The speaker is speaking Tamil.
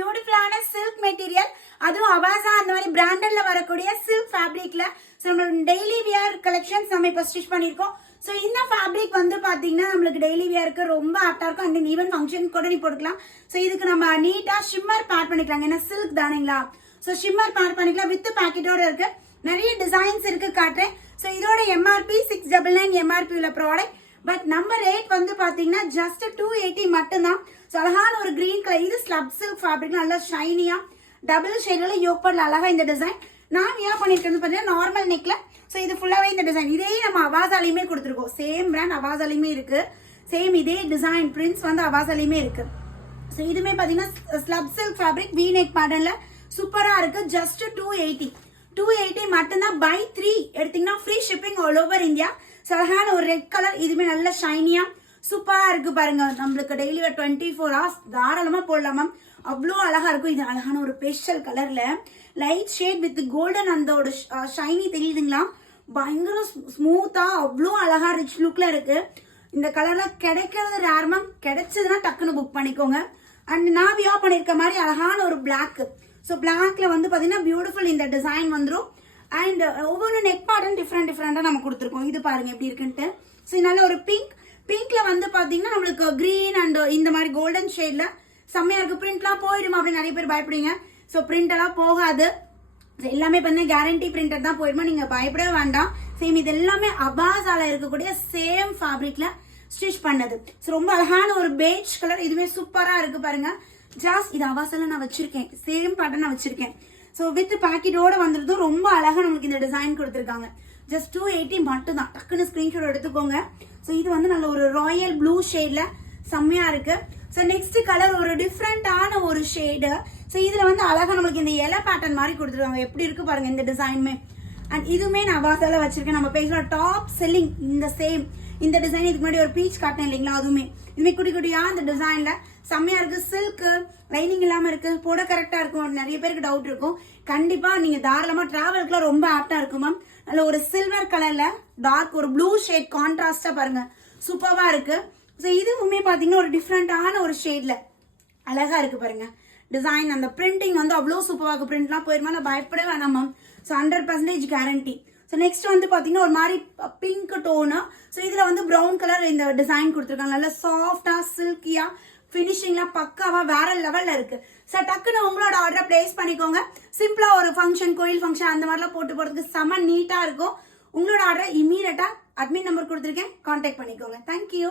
பியூட்டிஃபுல்லான சில்க் மெட்டீரியல், அதுவும் அவாசா அந்த மாதிரி பிராண்டட்ல வரக்கூடிய சில்க் ஃபேப்ரிக்ல நம்மளோட டெய்லி வியர் கலெக்ஷன்ஸ் நம்ம இப்போ ஸ்டிச் பண்ணியிருக்கோம். ஸோ இந்த ஃபேப்ரிக் வந்து பார்த்தீங்கன்னா நம்மளுக்கு டெய்லி வியருக்கு ரொம்ப ஆப்டா இருக்கும். அண்ட் ஈவன் ஃபங்க்ஷன் கூட நீ போட்டுக்கலாம். ஸோ இதுக்கு நம்ம நீட்டா ஷிம்மர் பேர் பண்ணிக்கலாம். ஏன்னா சில்க் தானுங்களா. ஸோ ஷிம்மர் பேர் பண்ணிக்கலாம். வித் பேக்கெட்டோட இருக்கு. நிறைய டிசைன்ஸ் இருக்கு, காட்டுறேன். ஸோ இதோட எம்ஆர்பி 699 எம்ஆர்பி உள்ள ப்ராடக்ட். பட் நம்ம ரேட் வந்து பாத்தீங்கன்னா ஜஸ்ட் 280 மட்டும்தான். ஸோ அழகான ஒரு கிரீன் கலர். இது ஸ்லப் சில்க் ஃபேப்ரிக், நல்லா ஷைனியா டபுள் ஷேட்ல யோக் பண்ணல அழகா இந்த டிசைன். நான் ஏன் பண்ணிருக்கேன்னு பார்த்தீங்கன்னா நார்மல் நெக்ல. ஸோ இது ஃபுல்லாவே இந்த டிசைன் இதே நம்ம அவாசாலையுமே கொடுத்துருக்கோம். சேம் பிராண்ட் அவாசாலையுமே இருக்கு. சேம் இதே டிசைன் பிரிண்ட்ஸ் வந்து அவாசாலையுமே இருக்கு. ஸோ இதுமே பார்த்தீங்கன்னா slub silk fabric V neck பேட்டர்ன்ல சூப்பரா இருக்கு. ஜஸ்ட் 280 மட்டும்தான். பை 3 எடுத்தீங்கன்னா free shipping all over India. So அழகான ஒரு ரெட் கலர், இதுமே நல்ல ஷைனியா சூப்பரா இருக்கு பாருங்க. நம்மளுக்கு டெய்லி 24 hours தாராளமா போடலாம் மேம். அவ்வளோ அழகா இருக்கும். இது அழகான ஒரு பேஸ்டல் கலர்ல லைட் ஷேட் வித் கோல்டன் அந்த ஒரு ஷைனி தெரியுதுங்களா. பயங்கர ஸ்மூத்தா அவ்வளோ அழகா ரிச் லுக்ல இருக்கு. இந்த கலர்ல கிடைக்கிறது ரேர் மேம். கிடைச்சதுன்னா டக்குன்னு புக் பண்ணிக்கோங்க. அண்ட் நான் வியா பண்ணிருக்க மாதிரி அழகான ஒரு பிளாக். ஸோ பிளாக்ல வந்து பாத்தீங்கன்னா பியூட்டிஃபுல் இந்த டிசைன் வந்துடும். அண்ட் ஒவ்வொரு நெக் பேட்டர்ன் டிஃப்ரெண்டா நம்ம கொடுத்துருக்கோம். இது பாருங்க எப்படி இருக்குன்ட்டு. ஸோ நல்ல ஒரு பிங்க்ல வந்து பாத்தீங்கன்னா நம்மளுக்கு கிரீன் அண்ட் இந்த மாதிரி கோல்டன் ஷேட்ல செம்மையா இருக்கு. பிரிண்ட்லாம் போயிடுமா அப்படின்னு நிறைய பேர் பயப்படுங்க. ஸோ பிரிண்ட் எல்லாம் போகாது. எல்லாமே பார்த்தீங்கன்னா கேரண்டி பிரிண்டட் தான் போயிடுமா, நீங்க பயப்படவே வேண்டாம். சேம் இது எல்லாமே அபாசால இருக்கக்கூடிய சேம் ஃபேப்ரிக்ல ஸ்டிச் பண்ணது. ஸோ ரொம்ப அழகான ஒரு பேஜ் கலர், இதுவே சூப்பரா இருக்கு பாருங்க. ஜாஸ்ட் இது அவாசால நான் வச்சிருக்கேன், சேம் பேட்டர்ன் நான் வச்சிருக்கேன். ஸோ வித் பாக்கெட்டோட வந்துருதும் ரொம்ப அழகா நமக்கு இந்த டிசைன் கொடுத்துருக்காங்க. ஜஸ்ட் 280 மட்டும் தான். டக்குன்னு ஸ்கிரீன்ஷாட் எடுத்துக்கோங்க. ஸோ இது வந்து நல்ல ஒரு ராயல் ப்ளூ ஷேட்ல செம்மையா இருக்கு. ஸோ நெக்ஸ்ட் கலர் ஒரு டிஃப்ரெண்டான ஒரு ஷேடு. ஸோ இதுல வந்து அழகா நம்மளுக்கு இந்த இலை பேட்டர்ன் மாதிரி கொடுத்துருக்காங்க. எப்படி இருக்கு பாருங்க இந்த டிசைனுமே. அண்ட் இதுவுமே நான் அவாசால வச்சிருக்கேன். நம்ம பேஜ்ல டாப் செல்லிங் இந்த சேம் இந்த டிசைன். இதுக்கு முன்னாடி ஒரு பீச் காட்டினேன் இல்லைங்களா, அதுவுமே இதுமே குட்டி குட்டியா இந்த டிசைன்ல செம்மையா இருக்கு. சில்க் லைனிங் இல்லாம இருக்கு, போட கரெக்டா இருக்கும். நிறைய பேருக்கு டவுட் இருக்கும். கண்டிப்பா நீங்க தாராளமா டிராவலுக்குலாம் ரொம்ப ஆப்டா இருக்கும் மேம். நல்ல ஒரு சில்வர் கலர்ல டார்க் ஒரு ப்ளூ ஷேட் கான்ட்ராஸ்டா பாருங்க, சூப்பர்வா இருக்கு. ஸோ இதுவுமே பாத்தீங்கன்னா ஒரு டிஃப்ரெண்டான ஒரு ஷேட்ல அழகா இருக்கு பாருங்க டிசைன். அந்த பிரிண்டிங் வந்து அவ்வளோ சூப்பரா இருக்கு. பிரிண்ட்லாம் போயிருமா நான் பயப்படவே வேணாம் ma'am. So 100% guarantee. So next வந்து பாத்தீங்கன்னா ஒரு மாதிரி பிங்க் டோனு. ஸோ இதுல வந்து ப்ரௌன் கலர் இந்த டிசைன் கொடுத்துருக்காங்க. நல்லா சாஃப்டா சில்கியா ஃபினிஷிங்லாம் பக்காவா வேற லெவல்ல இருக்கு. சார் டக்குன்னு உங்களோட ஆர்டரை பிளேஸ் பண்ணிக்கோங்க. சிம்பிளா ஒரு ஃபங்க்ஷன், கோயில் ஃபங்க்ஷன் அந்த மாதிரிலாம் போட்டு போறதுக்கு செம நீட்டா இருக்கும். உங்களோட ஆர்டரை இமீடியட்டா அட்மின் நம்பர் கொடுத்துருக்கேன், கான்டாக்ட் பண்ணிக்கோங்க. தேங்க்யூ.